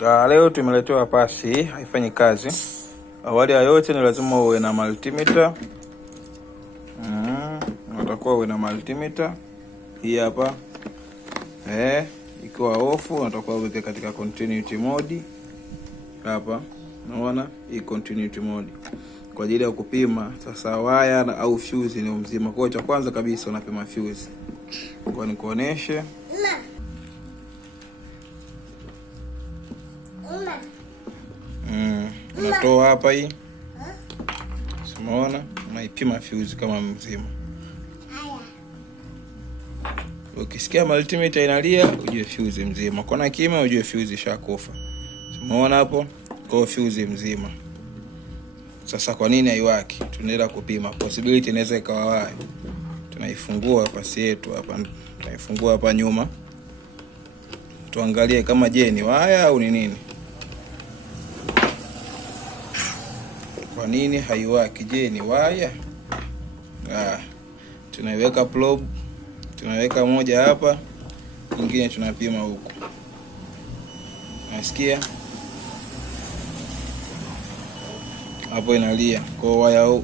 Leo tumeletewa pasi haifanyi kazi. Awali ya yote ni lazima uwe na multimeter. Unatakiwa uwe na multimeter. Hii hapa. Ikiwa off unatakiwa uweke katika continuity mode. Hapa. Unaona? Hii continuity mode. Kwa ajili ya kupima sasa waya au fuse ni mzima. Kwa cha kwanza kabisa unapima fuse. Kwa nikuoneshe. Unatoa hapa hii. Umeona? Unaipima fuse kama mzima. Ukisikia multimeter inalia, ujue fuse mzima. Kona kima ujue fuse ishakufa. Umeona hapo? Kwa fuse mzima. Sasa kwa nini haiwaki? Tunaenda kupima. Possibility inaweza ikawa waya. Tunaifungua pasi yetu hapa. Tunaifungua hapa nyuma. Tuangalie kama je ni waya au ni nini. Kwa nini haiwaki? Je ni waya? Tunaiweka probe. Tunaweka moja hapa, nyingine tunapima huku. Nasikia hapo inalia. Kwa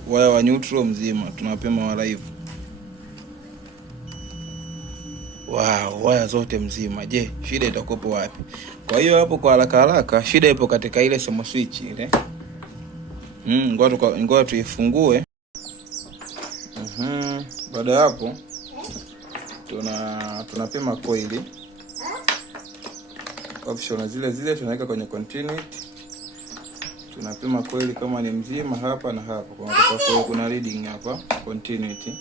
waya wa neutral mzima tunapima wa live. Waya zote mzima. Je, shida itakopo wapi? Kwa hiyo hapo kwa haraka shida ipo katika ile somo switch ile. Ngoja tuifungue. Baada hapo tunapima coil. Option zile tunaweka kwenye continuity. Tunapima coil kama ni mzima hapa na hapa. Kwa kuna reading hapa continuity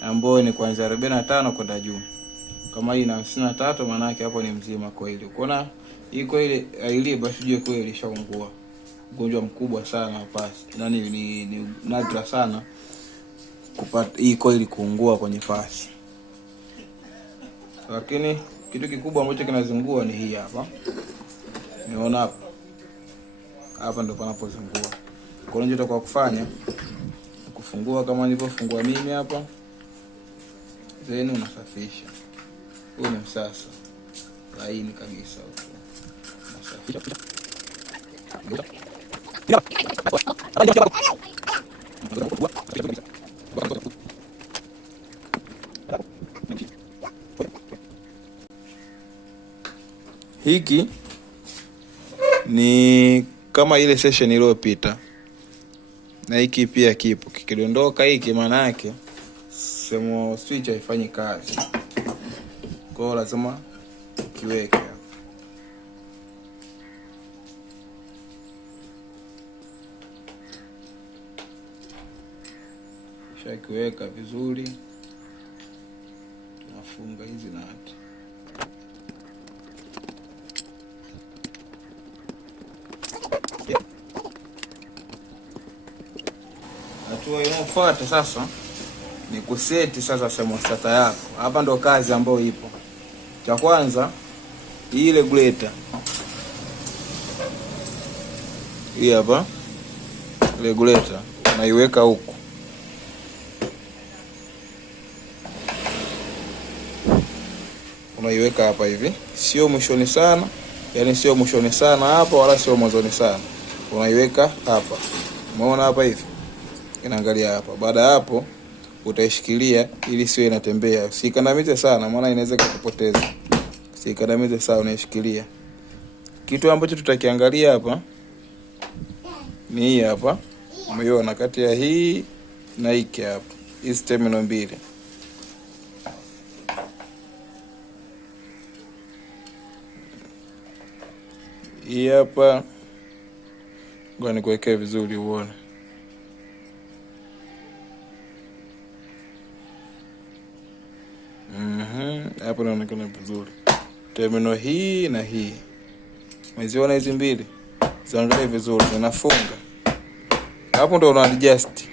ambayo ni kuanzia 45 kwenda juu. Kama hii ina 53 maana yake hapo ni mzima coil. Ukiona hii coil ile basi ujue coil ishaungua. Ugonjwa mkubwa sana pasi. Ni nadra sana kupata hii coil kuungua kwenye pasi. Lakini kitu kikubwa ambacho kinazungua ni hii hapa. Unaona hapa? Hapa ndo panapozungua. Kwa hiyo ndio kufanya kufungua kama nilivyofungua mimi hapa. Then unasafisha. Huu ni msasa. Laini kabisa huko. Unasafisha. Hiki ni kama ile session iliyopita. Na hiki pia kipo. Kikidondoka hiki maana yake semo switch haifanyi kazi. Kwa hiyo lazima kiweke. Kiweka vizuri. Tunafunga hizi nati. Hatua inayofuata sasa ni kuseti sasa thermostat yako. Hapa ndo kazi ambayo ipo. Cha kwanza hii regulator. Hii hapa regulator naiweka huku. Unaiweka hapa hivi. Sio mwishoni sana, yani sio mwishoni sana hapa wala sio mwanzoni sana. Unaiweka hapa. Umeona hapa hivi? Inaangalia hapa. Baada hapo utaishikilia ili siwe inatembea. Usikandamize sana maana inaweza kukupoteza. Usikandamize sana, unaishikilia. Kitu ambacho tutakiangalia hapa ni hii hapa. Umeona kati ya hii na hiki hapa. Hizi terminal mbili. Hii hapa ngoja nikuwekee vizuri uone. Hapo inaonekana vizuri. Terminal hii na hii. Umeziona hizi mbili? Ziangalie vizuri, zinafunga. Hapo ndo una adjust.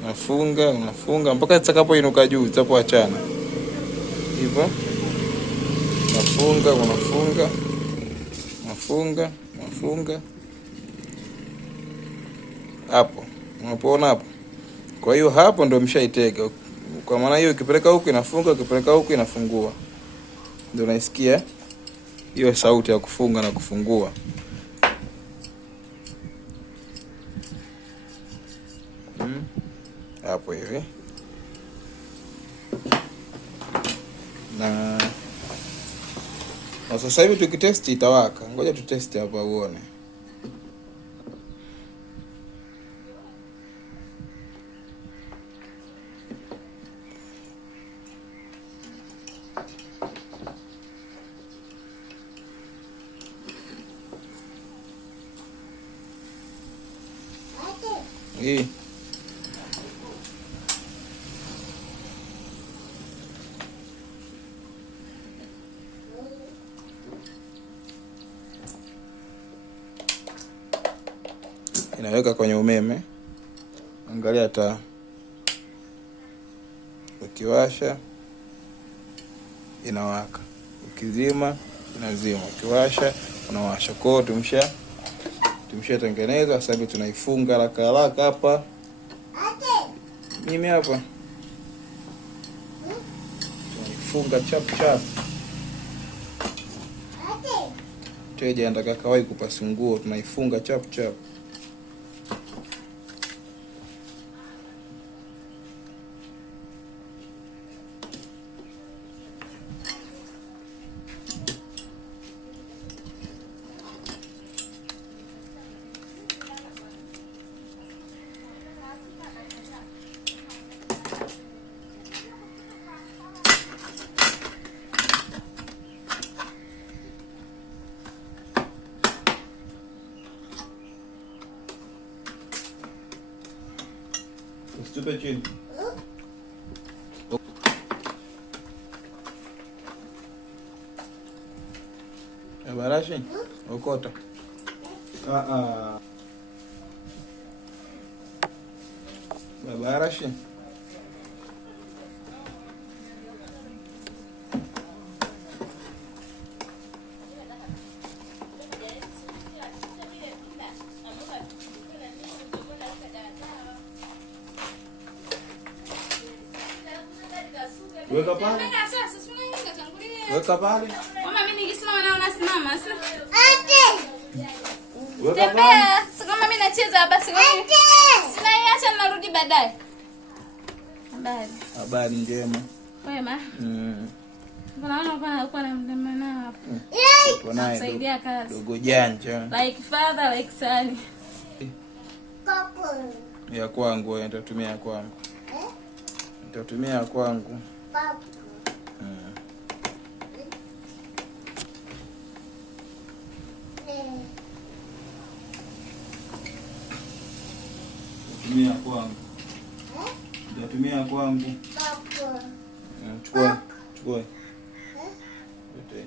Unafunga mpaka itakapoinuka juu, itapoachana. Hivyo. Unafunga. Hapo. Unapoona hapo? Kwa hiyo hapo ndo mshaitega. Kwa maana hiyo ukipeleka huku inafunga, ukipeleka huku inafungua. ndio unaisikia hiyo sauti ya kufunga na kufungua. Hapo hivi. Na sasa hivi tukitesti itawaka. Ngoja tutesti hapa uone. Hii inaweka kwenye umeme. Angalia taa, ukiwasha inawaka, ukizima inazima, ukiwasha unawasha. Kwa hiyo tumeshatengeneza. Sasa hivi tunaifunga haraka hapa. Mimi hapa tunaifunga chap. Teja anataka kawai kupasi nguo, tunaifunga chap. Usitupe chini. Barashi? Okota. Barashi. Weka pale. Weka pale. Mama mimi nikisimama na unasimama sasa. Weka pale. Sasa kama mimi nacheza basi wewe. Sina iacha narudi baadaye. Habari njema. Wema. Naona uko na mdemana hapo. Saidia kazi. Dogo janja. Like father like son. Ya kwangu nitatumia ya kwangu. Nitatumia ya kwangu. Tumia kwangu. Nitatumia kwangu. Chukua. Yote.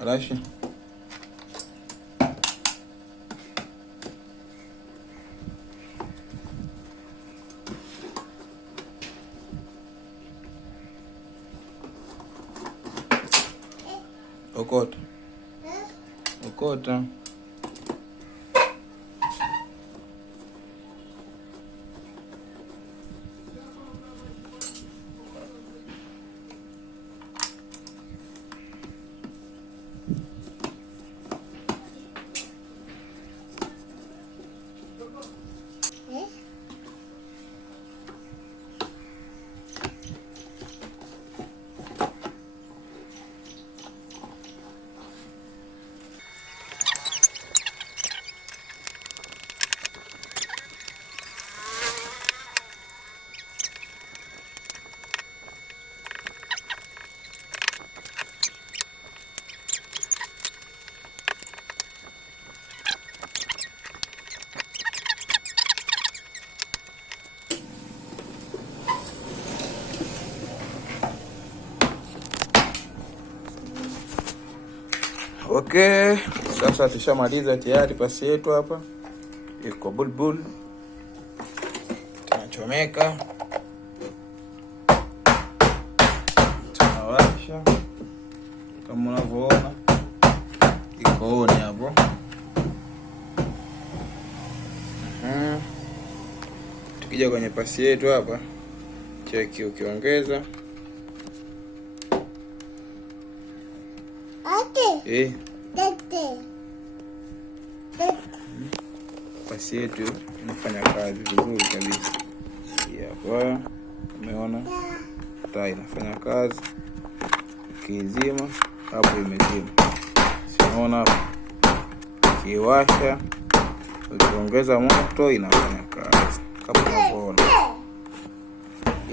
Arashi. Okota. Okay, sasa tushamaliza tayari pasi yetu hapa. Iko bulbul. Tunachomeka. Tunawasha. Kama unavyoona iko on hapo. Tukija kwenye pasi yetu hapa, cheki ukiongeza Pasi yetu inafanya kazi vizuri kabisa. Hapa umeona taa inafanya kazi, kizima hapo imezima. Unaona hapo kiwasha, ukiongeza moto inafanya kazi kama unavyoona,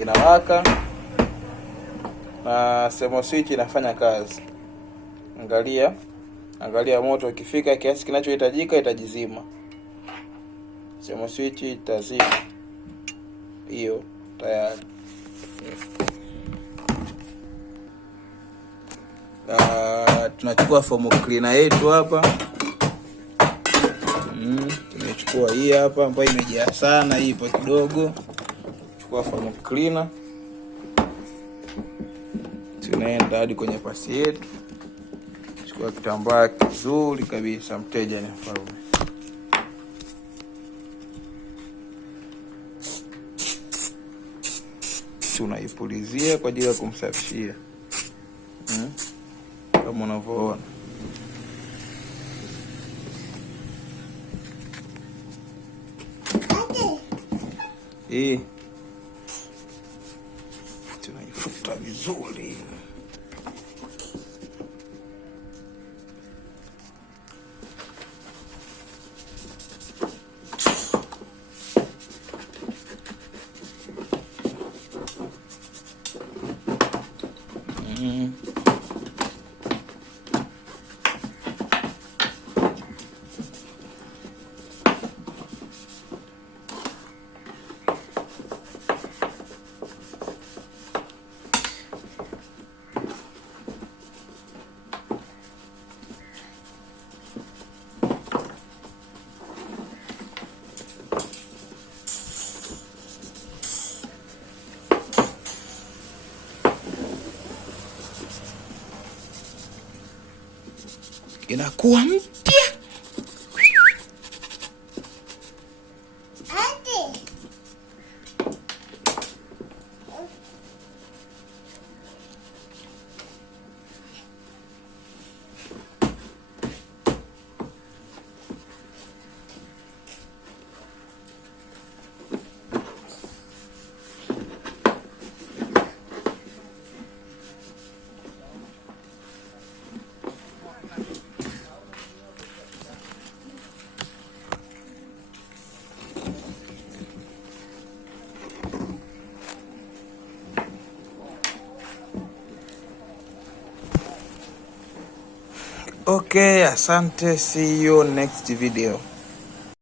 inawaka na semo switch inafanya kazi. Angalia moto ukifika kiasi kinachohitajika itajizima. Semo switch itazima. Hiyo tayari. Tunachukua foam cleaner yetu hapa. Tumechukua hii hapa ambayo imejaa sana, hii ipo kidogo. Chukua foam cleaner. Tunaenda hadi kwenye pasi yetu. Chukua kitambaa kizuri kabisa, mteja ni mfalme. Tunaipulizia kwa ajili ya kumsafishia. Kama unavyoona. Hii tunaifuta vizuri. Inakuwa mpya. Okay, asante. See you next video.